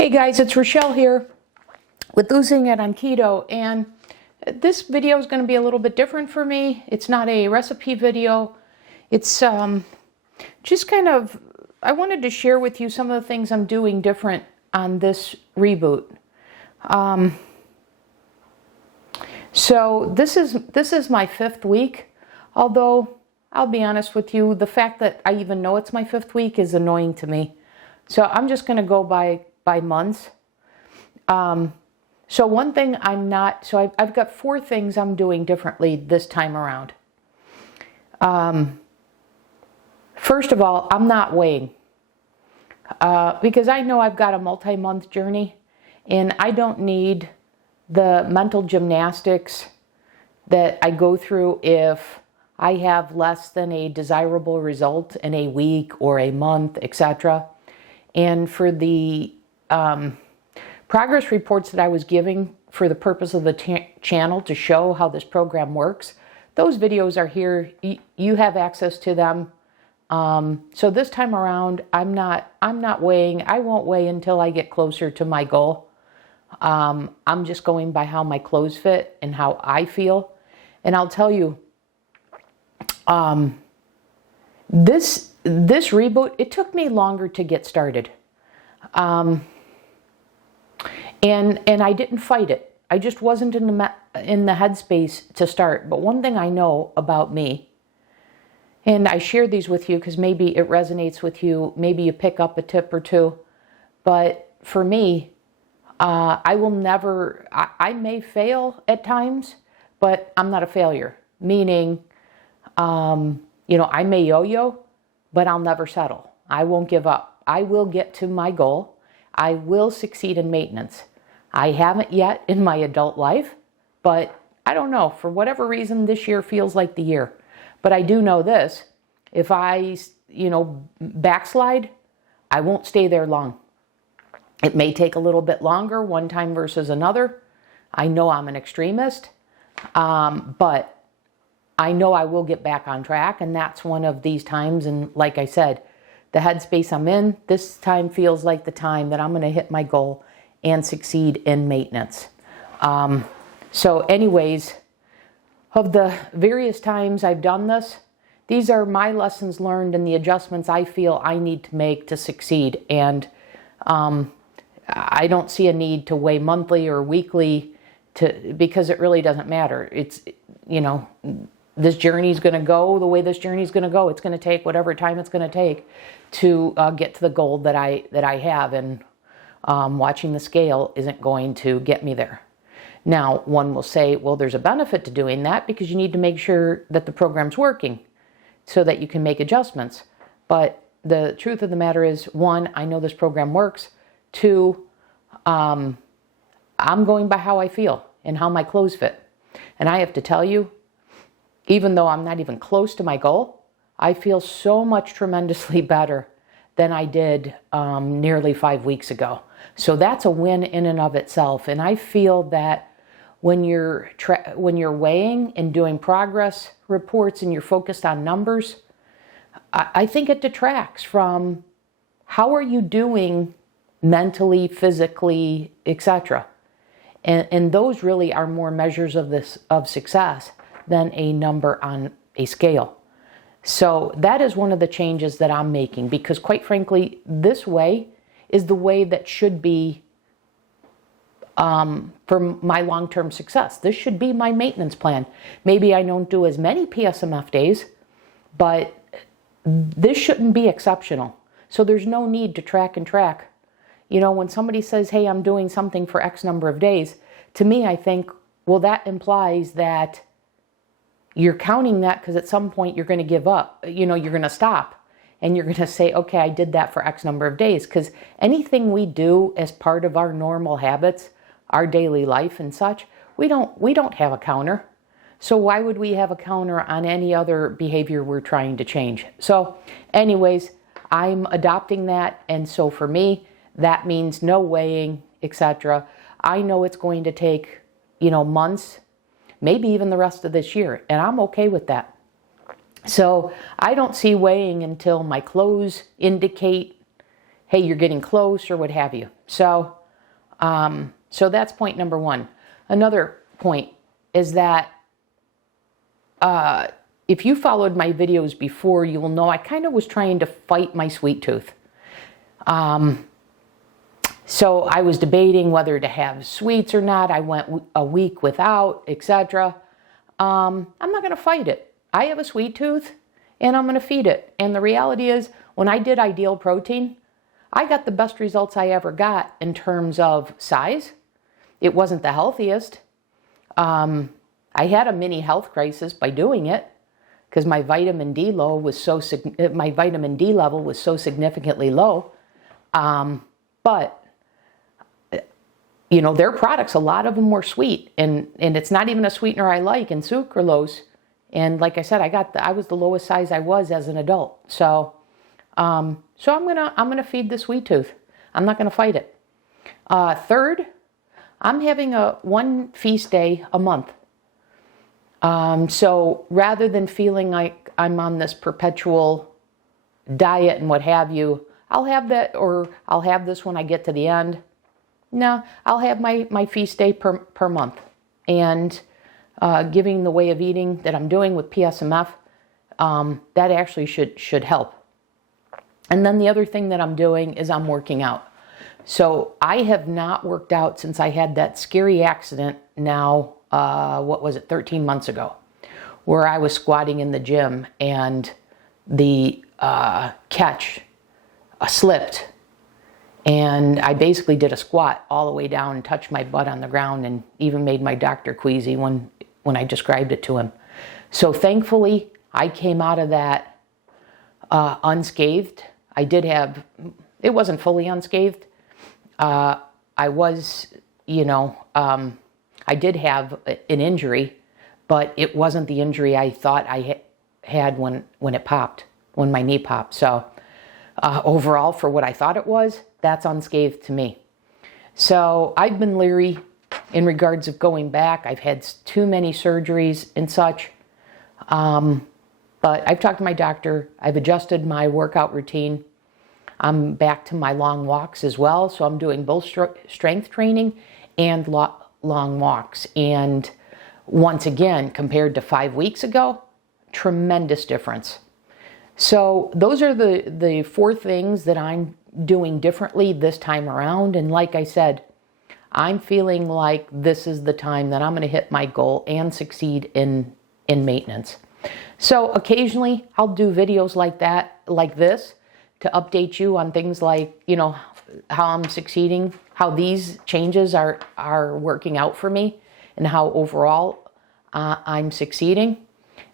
Hey guys, it's Rochelle here with Losing It on Keto, and this video is going to be a little bit different for me. It's not a recipe video. It's just kind of, I wanted to share with you some of the things I'm doing different on this reboot. So this is my 5th week, although I'll be honest with you, the fact that I even know it's my 5th week is annoying to me. So I'm just going to go by months. So one thing I've got 4 things I'm doing differently this time around. First of all, I'm not weighing because I know I've got a multi-month journey and I don't need the mental gymnastics that I go through if I have less than a desirable result in a week or a month, etc. And for the progress reports that I was giving for the purpose of the channel to show how this program works, those videos are here. You have access to them. So this time around, I'm not weighing. I won't weigh until I get closer to my goal. I'm just going by how my clothes fit and how I feel. And I'll tell you, this reboot, it took me longer to get started. And I didn't fight it. I just wasn't in the headspace to start. But one thing I know about me, and I share these with you because maybe it resonates with you, maybe you pick up a tip or two, but for me, I will never, I may fail at times, but I'm not a failure. Meaning, I may yo-yo, but I'll never settle. I won't give up. I will get to my goal. I will succeed in maintenance. I haven't yet in my adult life, but I don't know. For whatever reason, this year feels like the year. But I do know this. If I, backslide, I won't stay there long. It may take a little bit longer one time versus another. I know I'm an extremist, but I know I will get back on track, and that's one of these times. And like I said, the headspace I'm in, this time feels like the time that I'm going to hit my goal and succeed in maintenance. So anyways, of the various times I've done this, these are my lessons learned and the adjustments I feel I need to make to succeed. And I don't see a need to weigh monthly or weekly because it really doesn't matter. It's, this journey is going to go the way this journey is going to go. It's going to take whatever time it's going to take to get to the goal that I have, and watching the scale isn't going to get me there. Now, one will say, well, there's a benefit to doing that because you need to make sure that the program's working so that you can make adjustments. But the truth of the matter is, 1, I know this program works. 2, I'm going by how I feel and how my clothes fit. And I have to tell you, even though I'm not even close to my goal, I feel so much tremendously better than I did nearly 5 weeks ago. So that's a win in and of itself. And I feel that when you're weighing and doing progress reports and you're focused on numbers, I think it detracts from how are you doing mentally, physically, etc. And those really are more measures of success than a number on a scale. So that is one of the changes that I'm making, because quite frankly, this way is the way that should be for my long-term success. This should be my maintenance plan. Maybe I don't do as many PSMF days, but this shouldn't be exceptional. So there's no need to track and track. When somebody says, hey, I'm doing something for X number of days, to me, I think, well, that implies that you're counting that because at some point you're going to give up. You're going to stop and you're going to say, okay, I did that for X number of days. Because anything we do as part of our normal habits, our daily life and such, we don't have a counter. So why would we have a counter on any other behavior we're trying to change? So anyways, I'm adopting that. And so for me, that means no weighing, etc. I know it's going to take, months, maybe even the rest of this year, and I'm okay with that. So I don't see weighing until my clothes indicate hey, you're getting close or what have you. So, so that's point number one. Another point is that if you followed my videos before, you will know I kind of was trying to fight my sweet tooth. So I was debating whether to have sweets or not. I went a week without, etc. I'm not going to fight it. I have a sweet tooth and I'm going to feed it. And the reality is, when I did IdealProtein, I got the best results I ever got in terms of size. It wasn't the healthiest. I had a mini health crisis by doing it because my vitamin D level was so significantly low. But you know, their products, a lot of them were sweet, and it's not even a sweetener I like, and sucralose. And like I said, I was the lowest size I was as an adult. So, so I'm gonna feed the sweet tooth. I'm not gonna fight it. Third, I'm having one feast day a month. So rather than feeling like I'm on this perpetual diet and what have you, I'll have that, or I'll have this when I get to the end. No, I'll have my feast day per month. And giving the way of eating that I'm doing with PSMF, that actually should help. And then the other thing that I'm doing is I'm working out. So I have not worked out since I had that scary accident now, 13 months ago, where I was squatting in the gym and the catch slipped. And I basically did a squat all the way down and touched my butt on the ground, and even made my doctor queasy when I described it to him. So thankfully, I came out of that unscathed. It wasn't fully unscathed. I was, I did have an injury, but it wasn't the injury I thought I had when it popped, when my knee popped. So overall, for what I thought it was, that's unscathed to me. So I've been leery in regards of going back. I've had too many surgeries and such. But I've talked to my doctor. I've adjusted my workout routine. I'm back to my long walks as well. So I'm doing both strength training and long walks. And once again, compared to 5 weeks ago, tremendous difference. So those are the 4 things that I'm doing differently this time around. And like I said, I'm feeling like this is the time that I'm going to hit my goal and succeed in maintenance. So occasionally I'll do videos like this, to update you on things like, how I'm succeeding, how these changes are working out for me, and how overall I'm succeeding.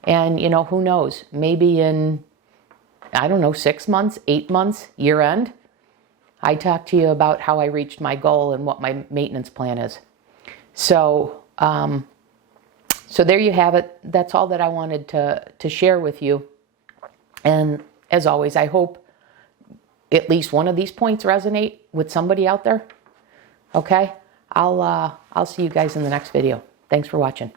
And, who knows, maybe in, 6 months, 8 months, year end, I talk to you about how I reached my goal and what my maintenance plan is. So, so there you have it. That's all that I wanted to share with you. And as always, I hope at least one of these points resonate with somebody out there. Okay? I'll see you guys in the next video. Thanks for watching.